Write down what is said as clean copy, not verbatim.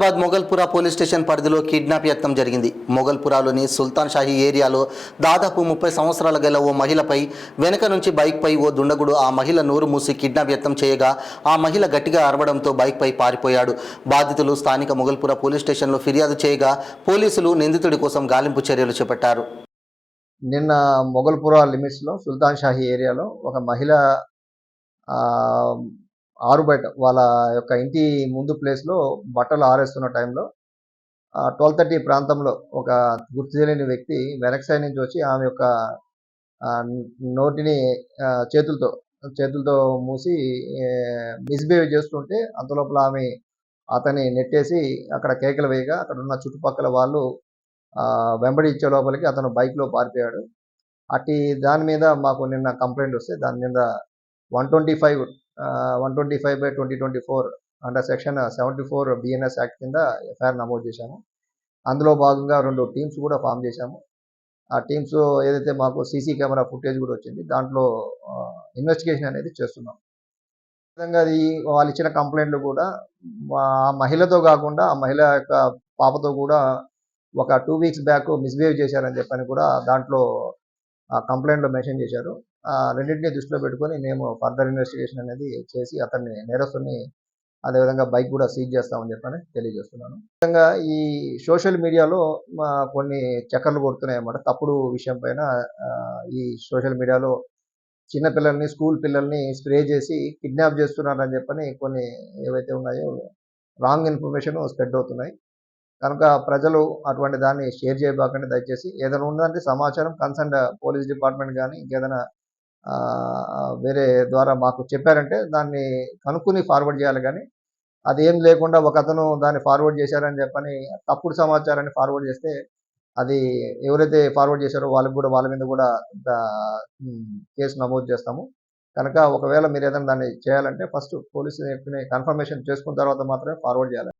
Secunderabad మొగల్పురా police station పరిధిలో kidnap యత్నం జరిగింది. మొగల్పురాలోని సుల్తాన్ షాహీ ఏరియాలో దాదాపు 30 సంవత్సరాల గల ఓ మహిళపై వెనక నుంచి బైక్పై ఓ దుండగుడు ఆ మహిళ నోరు మూసి కిడ్నాప్ యత్నం చేయగా ఆ మహిళ గట్టిగా అరవడంతో బైక్పై పారిపోయాడు. బాధితులు స్థానిక మొగల్పురా పోలీస్ స్టేషన్లో ఫిర్యాదు చేయగా పోలీసులు నిందితుడి కోసం గాలింపు చర్యలు చేపట్టారు. నిన్న మొగల్పురా లిమిట్స్లో సుల్తాన్ షాహీ ఏరియాలో ఒక మహిళ ఆరు బయట వాళ్ళ యొక్క ఇంటి ముందు ప్లేస్లో బట్టలు ఆరేస్తున్న టైంలో 12:30 ప్రాంతంలో ఒక గుర్తు తెలియని వ్యక్తి వెనక్ సైడ్ నుంచి వచ్చి ఆమె యొక్క నోటిని చేతులతో మూసి మిస్బిహేవ్ చేస్తుంటే అంతలోపల ఆమె అతన్ని నెట్టేసి అక్కడ కేకలు వేయగా అక్కడ ఉన్న చుట్టుపక్కల వాళ్ళు వెంబడి ఇచ్చే లోపలికి అతను బైక్లో పారిపోయాడు. దాని మీద మాకు నిన్న కంప్లైంట్ వస్తే దాని మీద 125/2024 అండర్ సెక్షన్ 74 బిఎన్ఎస్ యాక్ట్ కింద ఎఫ్ఐఆర్ నమోదు చేశాము. అందులో భాగంగా 2 టీమ్స్ కూడా ఫామ్ చేశాము. ఆ టీమ్స్ ఏదైతే మాకు సీసీ కెమెరా ఫుటేజ్ కూడా వచ్చింది, దాంట్లో ఇన్వెస్టిగేషన్ అనేది చేస్తున్నాం. విధంగా అది వాళ్ళు ఇచ్చిన కంప్లైంట్లు కూడా ఆ మహిళతో కాకుండా ఆ మహిళ యొక్క పాపతో కూడా ఒక 2 వీక్స్ బ్యాక్ మిస్బిహేవ్ చేశారని చెప్పని కూడా దాంట్లో కంప్లైంట్లో మెన్షన్ చేశారు. రెండింటినీ దృష్టిలో పెట్టుకొని మేము ఫర్దర్ ఇన్వెస్టిగేషన్ అనేది చేసి అతన్ని నేరస్తుని అదేవిధంగా బైక్ కూడా సీజ్ చేస్తామని చెప్పని తెలియజేస్తున్నాను. విధంగా ఈ సోషల్ మీడియాలో కొన్ని చక్కర్లు కొడుతున్నాయి అన్నమాట. తప్పుడు విషయం పైన ఈ సోషల్ మీడియాలో చిన్నపిల్లల్ని, స్కూల్ పిల్లల్ని స్ప్రే చేసి కిడ్నాప్ చేస్తున్నారని చెప్పని కొన్ని ఏవైతే ఉన్నాయో రాంగ్ ఇన్ఫర్మేషన్ స్ప్రెడ్ అవుతున్నాయి. కనుక ప్రజలు అటువంటి దాన్ని షేర్ చేయబాకండి దయచేసి. ఏదైనా ఉందంటే సమాచారం కన్సర్న్ పోలీస్ డిపార్ట్మెంట్ కానీ ఇంకేదైనా వేరే ద్వారా మాకు చెప్పారంటే దాన్ని కనుక్కుని ఫార్వర్డ్ చేయాలి. కానీ అదేం లేకుండా ఒకతను దాన్ని ఫార్వర్డ్ చేశారని చెప్పని తప్పుడు సమాచారాన్ని ఫార్వర్డ్ చేస్తే అది ఎవరైతే ఫార్వర్డ్ చేశారో వాళ్ళ మీద కూడా కేసు నమోదు చేస్తాము. కనుక ఒకవేళ మీరు ఏదైనా దాన్ని చేయాలంటే ఫస్ట్ పోలీసు కన్ఫర్మేషన్ చేసుకున్న తర్వాత మాత్రమే ఫార్వర్డ్ చేయాలి.